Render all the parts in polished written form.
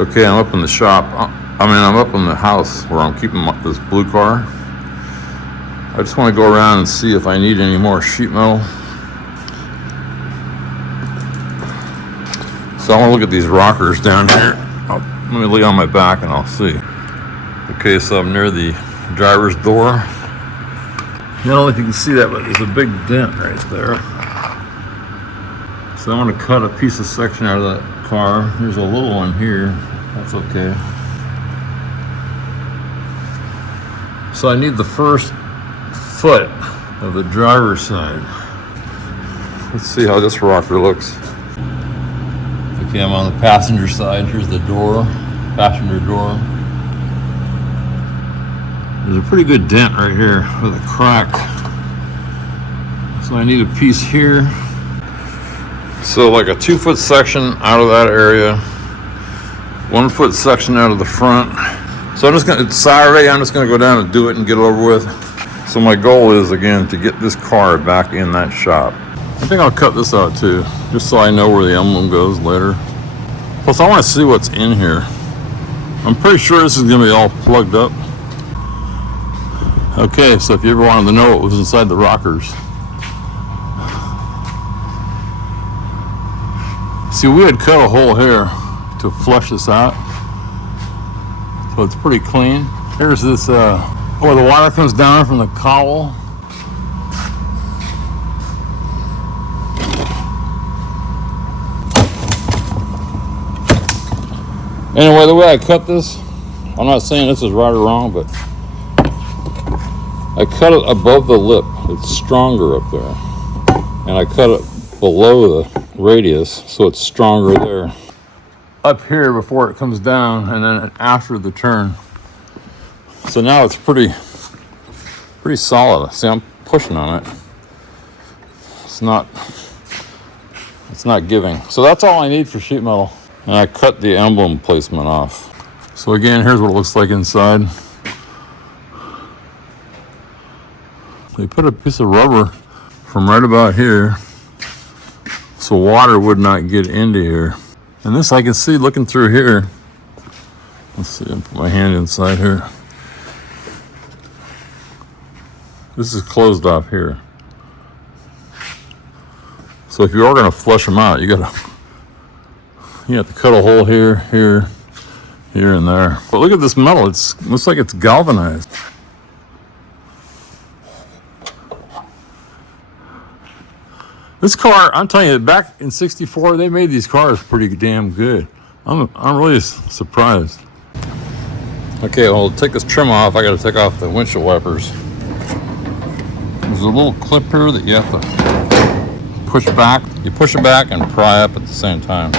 Okay, I'm up in the shop. I'm up in the house where I'm keeping this blue car. I just want to go around and see if I need any more sheet metal. So I want to look at these rockers down here. Let me lay on my back and I'll see. Okay, so I'm near the driver's door. I don't know if you can see that, but there's a big dent right there. So I want to cut a piece of section out of that car. There's a little one here. That's okay. So I need the first foot of the driver's side. Let's see how this rocker looks. Okay, I'm on the passenger side. Here's the door, passenger door. There's a pretty good dent right here with a crack. So I need a piece here. So like a 2-foot section out of that area, 1-foot section out of the front. So it's Saturday, I'm just gonna go down and do it and get it over with. So my goal is, again, to get this car back in that shop. I think I'll cut this out too, just so I know where the emblem goes later. Plus I wanna see what's in here. I'm pretty sure this is gonna be all plugged up. Okay, so if you ever wanted to know what was inside the rockers. See, we had cut a hole here to flush this out. So it's pretty clean. Here's this, where the water comes down from the cowl. Anyway, the way I cut this, I'm not saying this is right or wrong, but I cut it above the lip. It's stronger up there. And I cut it below the radius, so it's stronger there. Up here before it comes down, and then after the turn. So now it's pretty solid. See, I'm pushing on it. It's not giving. So that's all I need for sheet metal. And I cut the emblem placement off. So again, here's what it looks like inside. They put a piece of rubber from right about here so water would not get into here. And this I can see looking through here. Let's see, I'll put my hand inside here. This is closed off here. So if you are gonna flush them out, you have to cut a hole here, here, here, and there. But look at this metal, it looks like it's galvanized. This car, I'm telling you, back in '64, they made these cars pretty damn good. I'm really surprised. Okay, well, to take this trim off, I got to take off the windshield wipers. There's a little clip here that you have to push back. You push it back and pry up at the same time.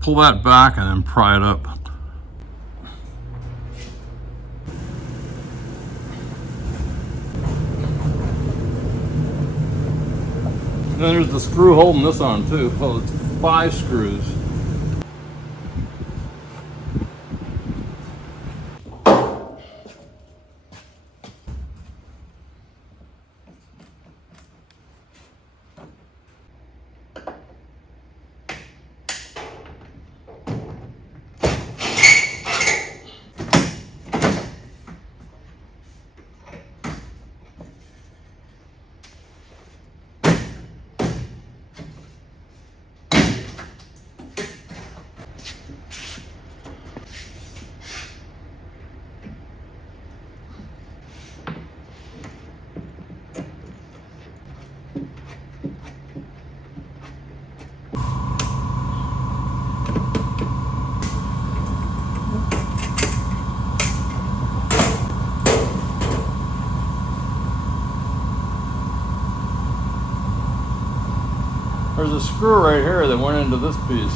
Pull that back and then pry it up. And then there's the screw holding this on too. Well, it's 5 screws. There's a screw right here that went into this piece.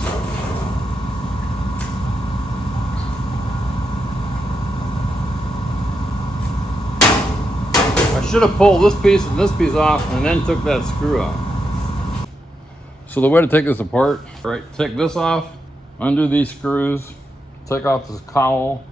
I should have pulled this piece and this piece off and then took that screw off. So the way to take this apart, right, take this off, undo these screws, take off this cowl,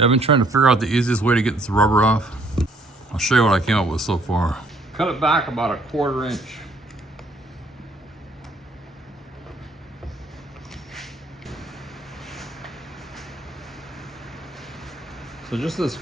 I've been trying to figure out the easiest way to get this rubber off. I'll show you what I came up with so far. Cut it back about 1/4 inch. So just this.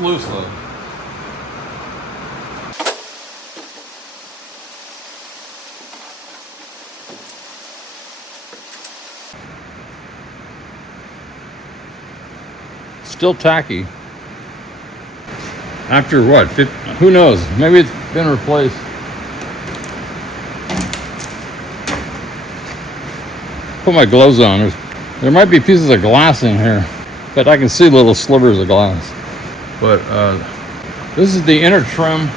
Loosely. Still tacky. After what? Who knows? Maybe it's been replaced. Put my gloves on. There might be pieces of glass in here, but I can see little slivers of glass. But this is the inner trim.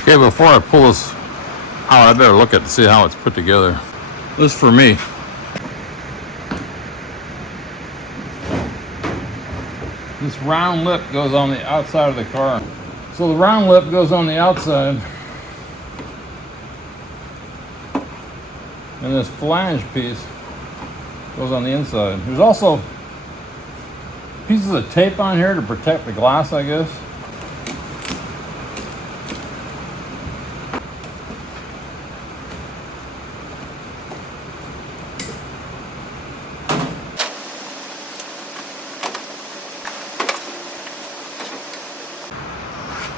Okay, before I pull this out, I better look at it to see how it's put together. This is for me. This round lip goes on the outside of the car. So the round lip goes on the outside. And this flange piece goes on the inside. There's also pieces of tape on here to protect the glass, I guess.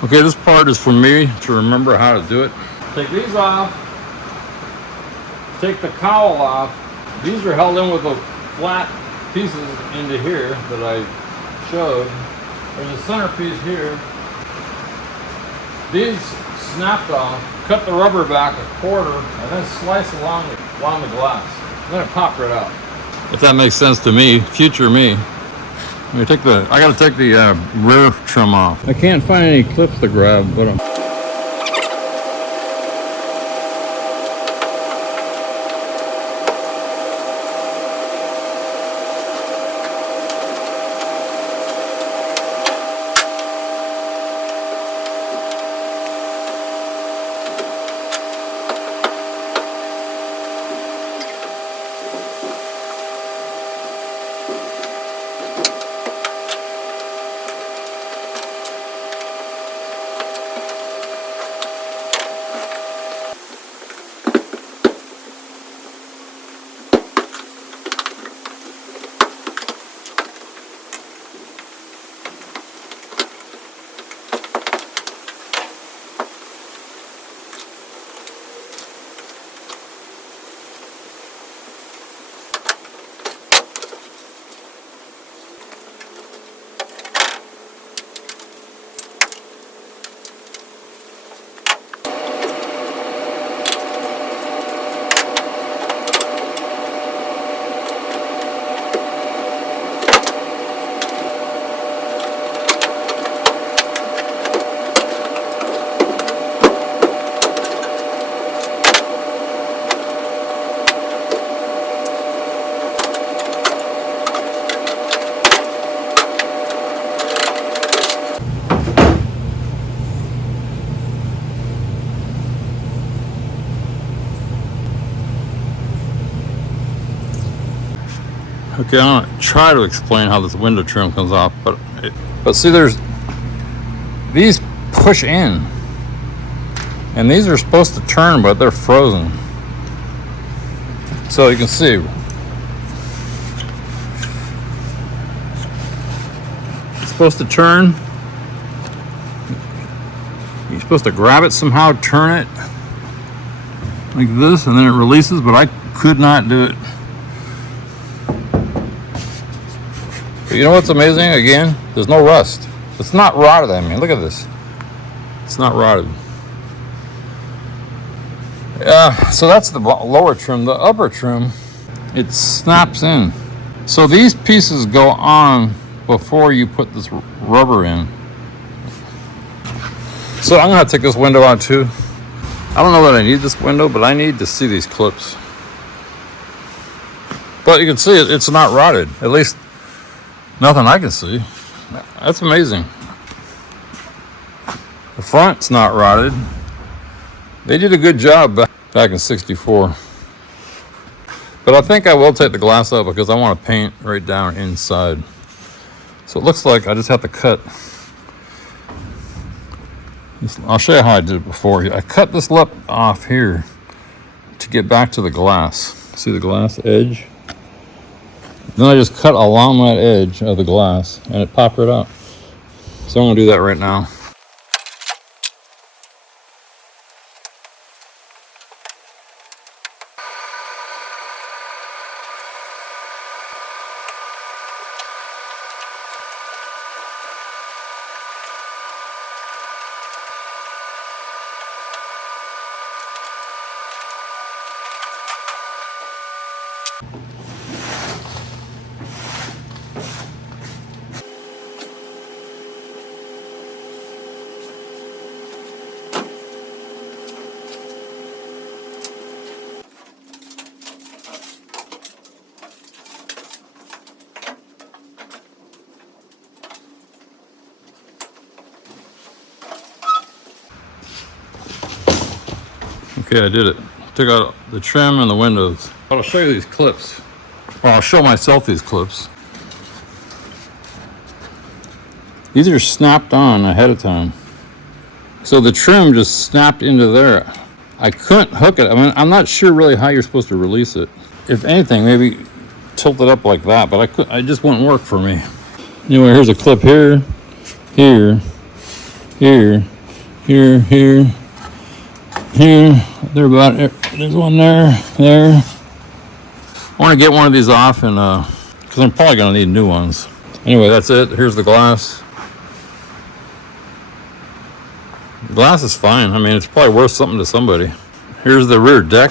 Okay, this part is for me to remember how to do it. Take these off. Take the cowl off. These are held in with the flat pieces into here that I showed. There's a centerpiece here. These snapped off. Cut the rubber back 1/4 and then slice along the glass. And then it popped right out. If that makes sense to me, future me. I gotta take the rear trim off. I can't find any clips to grab, but okay, I'm gonna try to explain how this window trim comes off, but see, these push in, And these are supposed to turn, but they're frozen. So you can see. It's supposed to turn. You're supposed to grab it somehow, turn it like this, and then it releases, but I could not do it. But you know what's amazing? Again, there's no rust. It's not rotted. I mean, look at this. It's not rotted. So that's the lower trim. The upper trim, it snaps in. So these pieces go on before you put this rubber in. So I'm gonna take this window out too. I don't know that I need this window, but I need to see these clips. But you can see it, it's not rotted. At least nothing I can see. That's amazing. The front's not rotted. They did a good job back in '64. But I think I will take the glass out because I want to paint right down inside. So it looks like I just have to cut. I'll show you how I did it before. I cut this lip off here to get back to the glass. See the glass edge? Then I just cut along that edge of the glass and it popped right out. So I'm gonna do that right now. Okay, I did it. Took out the trim and the windows. I'll show you these clips. Or I'll show myself these clips. These are snapped on ahead of time. So the trim just snapped into there. I couldn't hook it. I mean, I'm not sure really how you're supposed to release it. If anything, maybe tilt it up like that, but it just wouldn't work for me. Anyway, here's a clip here, here, here, here, here, here. They're about, there's one there, there. I want to get one of these off and, because I'm probably going to need new ones. Anyway, that's it. Here's the glass. The glass is fine. I mean, it's probably worth something to somebody. Here's the rear deck.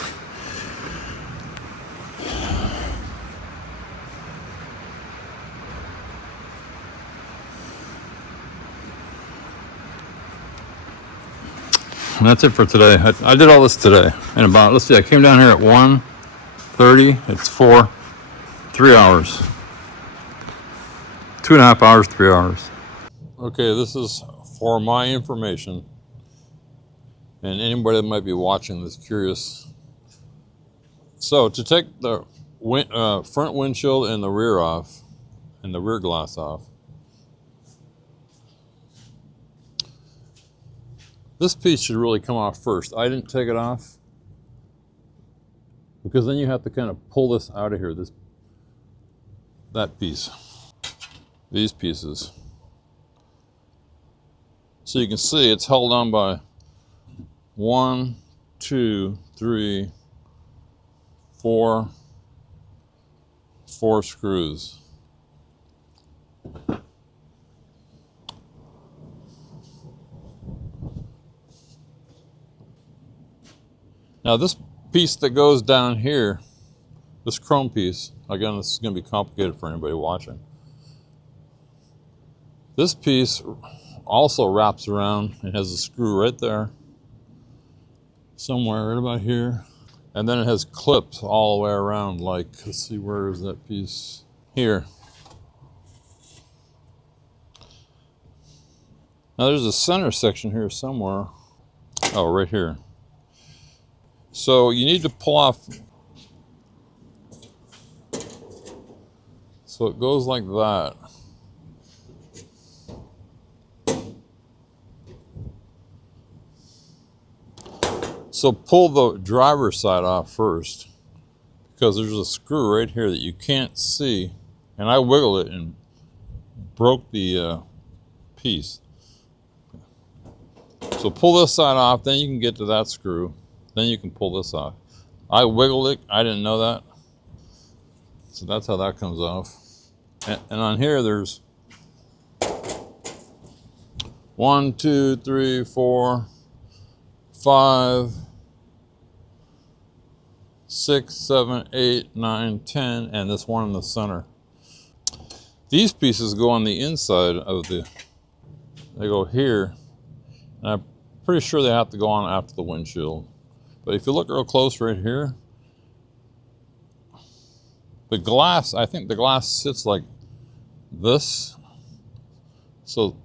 And that's it for today. I did all this today. And about, let's see, I came down here at 1:30. It's 3 hours. 2.5 hours, 3 hours. Okay, this is for my information. And anybody that might be watching that's curious. So to take the front windshield and the rear off, and the rear glass off, this piece should really come off first. I didn't take it off because then you have to kind of pull this out of here, that piece, these pieces. So you can see it's held on by 1, 2, 3, 4 screws. Now this piece that goes down here, this chrome piece, again, this is going to be complicated for anybody watching. This piece also wraps around and has a screw right there, somewhere right about here. And then it has clips all the way around, like, let's see, where is that piece? Here. Now there's a center section here somewhere. Oh, right here. So you need to pull off. So it goes like that. So pull the driver's side off first, because there's a screw right here that you can't see, and I wiggled it and broke the piece. So pull this side off, then you can get to that screw, then you can pull this off. I wiggled it, I didn't know that. So that's how that comes off. And on here there's 1, 2, 3, 4, 5, 6, 7, 8, 9, 10, and this one in the center. These pieces go on the inside of they go here, and I'm pretty sure they have to go on after the windshield. But if you look real close right here, the glass, I think the glass sits like this. So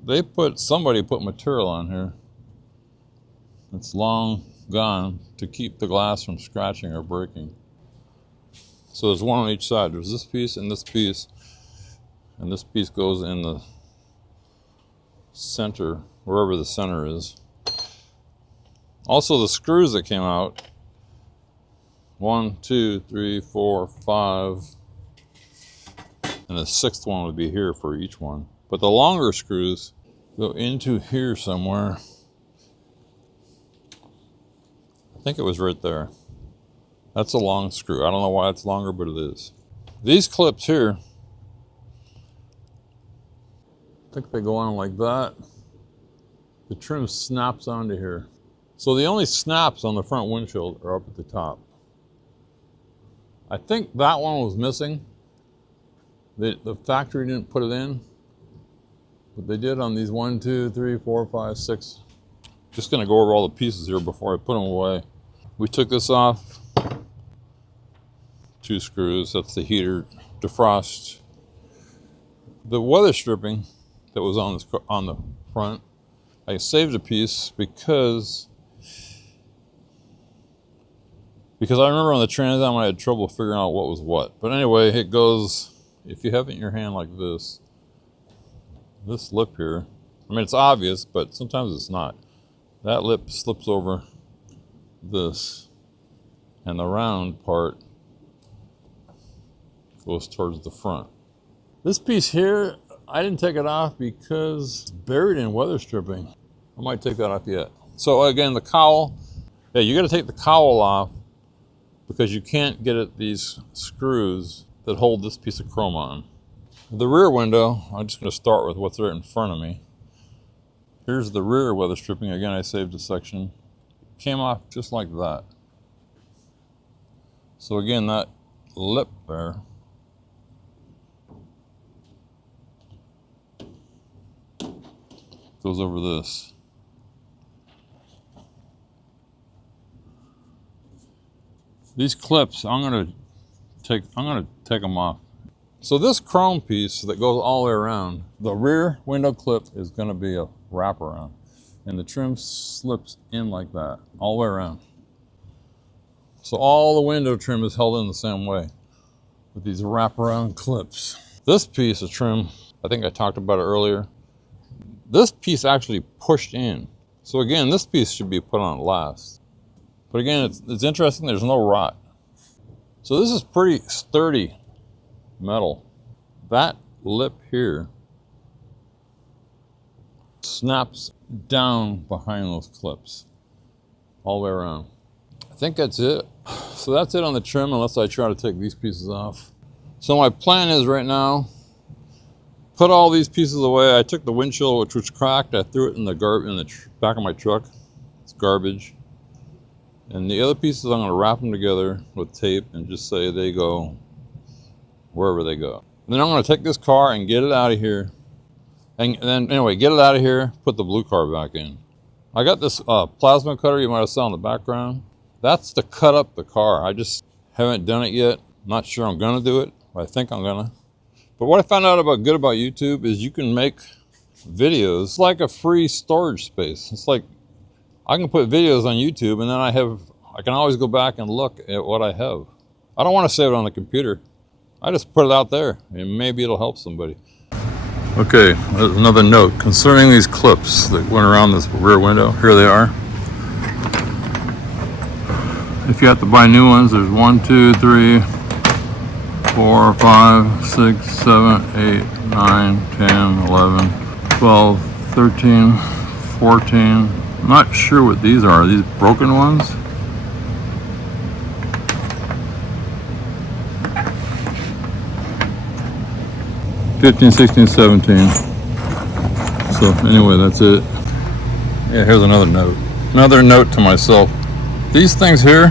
somebody put material on here that's long gone to keep the glass from scratching or breaking. So there's one on each side. There's this piece and this piece, and this piece goes in the center, wherever the center is. Also the screws that came out, 1, 2, 3, 4, 5, and the sixth one would be here for each one. But the longer screws go into here somewhere. I think it was right there. That's a long screw. I don't know why it's longer, but it is. These clips here, I think they go on like that. The trim snaps onto here. So the only snaps on the front windshield are up at the top. I think that one was missing. The factory didn't put it in, but they did on these 1, 2, 3, 4, 5, 6. Just gonna go over all the pieces here before I put them away. We took this off. 2 screws, that's the heater, defrost. The weather stripping that was on the front, I saved a piece because I remember on the Trans Am I had trouble figuring out what was what. But anyway, it goes, if you have it in your hand like this lip here, I mean, it's obvious, but sometimes it's not. That lip slips over this, and the round part goes towards the front. This piece here, I didn't take it off because it's buried in weather stripping. I might take that off yet. So again, the cowl, yeah, you gotta take the cowl off because you can't get at these screws that hold this piece of chrome on. The rear window, I'm just gonna start with what's right in front of me. Here's the rear weather stripping. Again, I saved a section. Came off just like that. So again, that lip there goes over this. These clips, I'm gonna take them off. So this chrome piece that goes all the way around, the rear window clip is gonna be a wraparound, and the trim slips in like that, all the way around. So all the window trim is held in the same way with these wraparound clips. This piece of trim, I think I talked about it earlier, this piece actually pushed in. So again, this piece should be put on last. But again, it's interesting, there's no rot. So this is pretty sturdy metal. That lip here snaps down behind those clips all the way around. I think that's it. So that's it on the trim, unless I try to take these pieces off. So my plan is right now, put all these pieces away. I took the windshield, which was cracked. I threw it in the back of my truck. It's garbage. And the other pieces, I'm going to wrap them together with tape and just say they go wherever they go. And then I'm going to take this car and get it out of here. And then, anyway, get it out of here, put the blue car back in. I got this plasma cutter you might have saw in the background. That's to cut up the car. I just haven't done it yet. I'm not sure I'm going to do it, but I think I'm going to. But what I found out good about YouTube is you can make videos. It's like a free storage space. It's like I can put videos on YouTube, and then I can always go back and look at what I have. I don't want to save it on the computer. I just put it out there, and maybe it'll help somebody. Okay, another note concerning these clips that went around this rear window. Here they are. If you have to buy new ones, there's 1, 2, 3, 4, 5, 6, 7, 8, 9, 10, 11, 12, 13, 14. I'm not sure what these are. Are these broken ones? $15, $16, $17. So anyway, that's it. Yeah, here's another note. Another note to myself. These things here,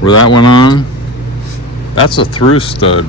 where that went on, that's a through stud.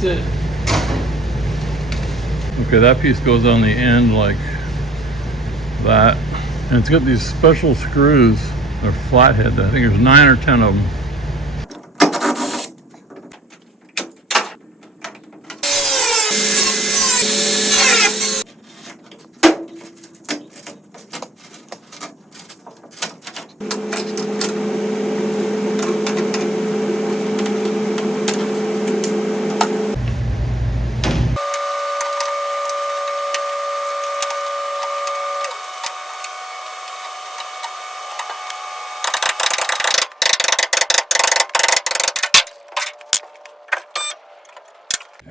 That's it. Okay, that piece goes on the end like that. And it's got these special screws. They're flathead. I think there's 9 or 10 of them.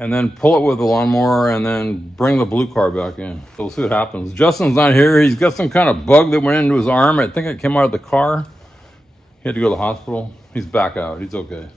And then pull it with the lawnmower and then bring the blue car back in. So we'll see what happens. Justin's not here. He's got some kind of bug that went into his arm. I think it came out of the car. He had to go to the hospital. He's back out. He's okay.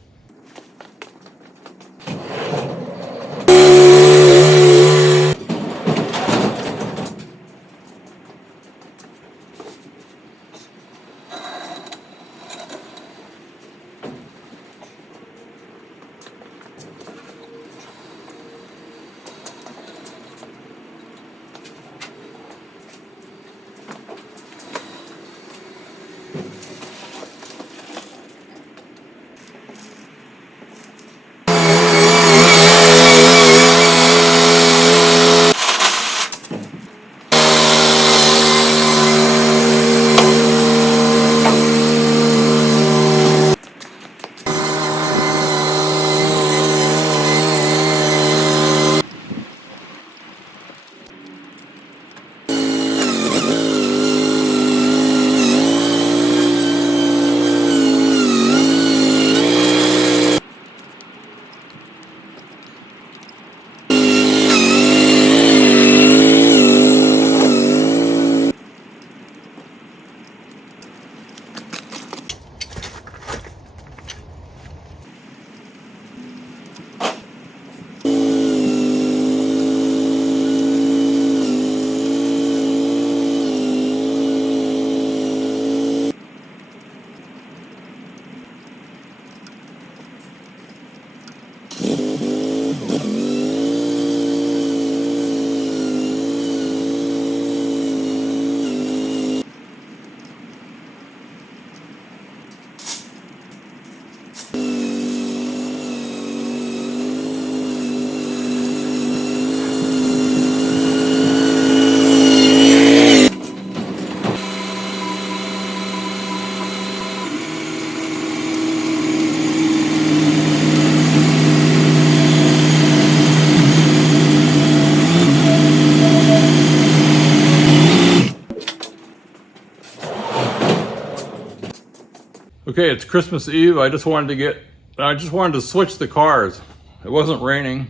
Okay, it's Christmas Eve. I just wanted to switch the cars. It wasn't raining.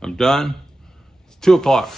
I'm done. It's 2 o'clock.